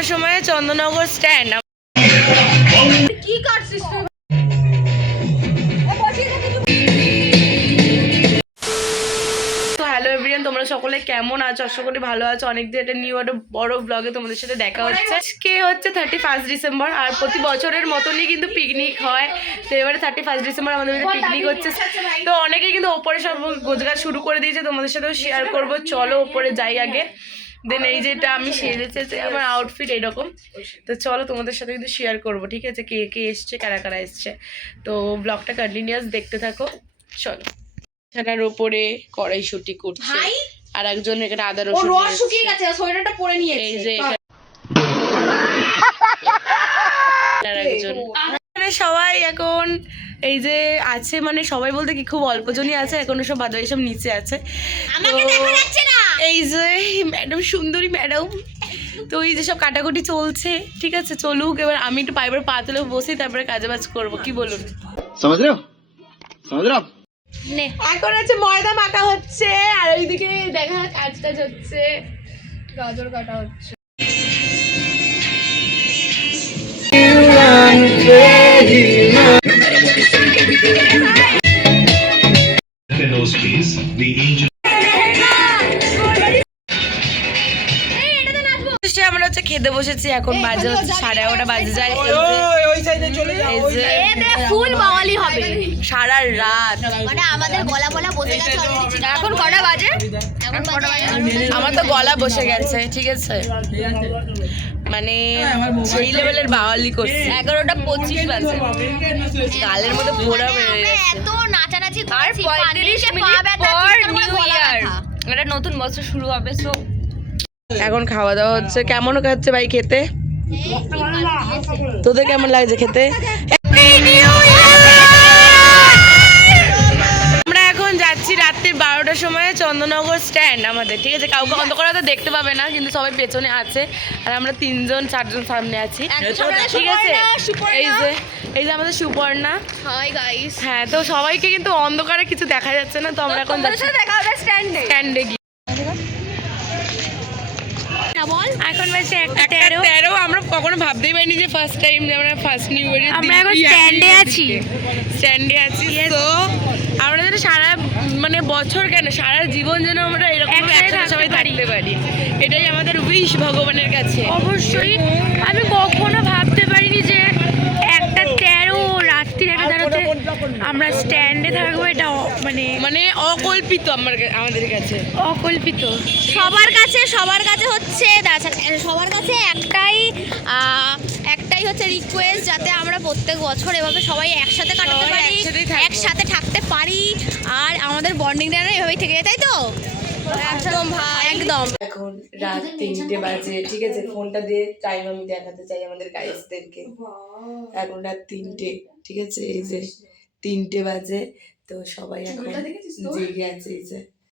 12টার সময় চন্দননগর স্ট্যান্ড। কি করছিস তুই? তো হ্যালো এভরিওয়ান, তোমরা সকলে কেমন আছো? আশা করি ভালো আছো। অনেকদিন একটা নিউ একটা বড় ব্লগে তোমাদের সাথে দেখা হচ্ছে। আজকে হচ্ছে 31 ডিসেম্বর, আর প্রতি বছরের মতনই কিন্তু পিকনিক হয়। তো এবারে 31 ডিসেম্বর আমাদের পিকনিক হচ্ছে। তো অনেকে কিন্তু ওপরে সব গোছগাছ শুরু করে দিয়েছে, তোমাদের সাথেও শেয়ার করবো। চলো ওপরে যাই আগে। দেন এই যেটা আমি সেজেছে, আমার আউটফিট এইরকম। তো চলো তোমাদের সাথে কিন্তু শেয়ার করবো, ঠিক আছে, কে কে এসছে, কারা কারা এসছে। তো ব্লগটা কন্টিনিউয়াস দেখতে থাকো। চলো। ছানার উপরে কড়াইশুঁটি করছে, আর একজন এখানে আদা রসুন শুকিয়ে গেছে, সোয়েটারটা পরে নিয়েছে। এই যে একজন সবাই এখন এই যে আছে, মানে সবাই বলতে কি খুব অল্পজনই আছে এখনো, সব বাদ সব নিচে আছে। এই যে ম্যাডাম, সুন্দরী ম্যাডাম। তো এই যে সব কাটাকুটি চলছে, ঠিক আছে, চলুক। এবার আমি একটু পাইবার পা তুলে বসি, তারপরে কাজে বাজ করবো, কি বলুন? এখন হচ্ছে ময়দা মাখা হচ্ছে, আর ওইদিকে দেখা কাজ টাজ হচ্ছে, গাজর কাটা হচ্ছে। আমরা হচ্ছে খেতে বসেছি, এখন বাজে হচ্ছে 11:30 বাজে যায়। ফুল বাঙালি হবে সারা রাত, মানে আমাদের গলা বলা বসে গেছে। এখন কটা বাজে? আমার তো গলা বসে গেছে, ঠিক আছে, মানে সেই লেভেলের বাঙালি করছে। 11:25 বাজে, গালের মধ্যে ফোড়া বেরিয়ে গেছে। এত নাচানাচি আর 35 মিনিট পর নিউ ইয়ার, এটা নতুন বছর শুরু হবে। সো এখন খাওয়া দাওয়া হচ্ছে। কেমন হচ্ছে ভাই খেতে? তোদের কেমন লাগছে খেতে? আমরা এখন যাচ্ছি রাত্রি 12টার সময় চন্দননগর স্ট্যান্ড আমাদের, ঠিক আছে। কাউকে অন্ধকারে তো দেখতে পাবে না, কিন্তু সবাই পেছনে আছে, আর আমরা 3জন 4জন সামনে আছি, ঠিক আছে। এই যে আমাদের সুপর্ণা। Hi guys. হ্যাঁ, তো সবাইকে কিন্তু অন্ধকারে কিছু দেখা যাচ্ছে না, তো আমরা এখন স্ট্যান্ডে গিয়ে এখন বাজে 1:13। আমরা কখনো ভাবতেই পারিনি যে ফার্স্ট টাইম আমরা ফার্স্ট নিউ ইয়ারে আমরা এখন স্ট্যান্ডে আছি। তো আমরা যেন সারা মানে বছর কেন সারা জীবন যেন আমরা এরকম একসাথে সবাই থাকতে পারি, এটাই আমাদের উইশ ভগবানের কাছে। অবশ্যই আমি কখনো ভাবতে পারিনি যে 1:13 রাত্রির 1:13 আমরা স্ট্যান্ডে থাকবো। এটা মানে অকল্পিত আমাদের কাছে, অকল্পিত। সবার কাছে হচ্ছে সবার কাছে একটাই হচ্ছে রিকোয়েস্ট, যাতে আমরা প্রত্যেক বছর এভাবে সবাই একসাথে কাটাতে পারি, একসাথে থাকতে পারি, আর আমাদের বন্ডিংটা এভাবেই থেকে যায়, তাই তো? একদম ভাই, একদম। এখন রাত 3টে বাজে, ঠিক আছে। ফোনটা দিয়ে টাইম আমি দেখাতে চাই আমাদের গাইসদেরকে। এখন রাত 3টে, ঠিক আছে। এই যে 3টে বাজে, তো সবাই এখন জেগে আছে। এই যে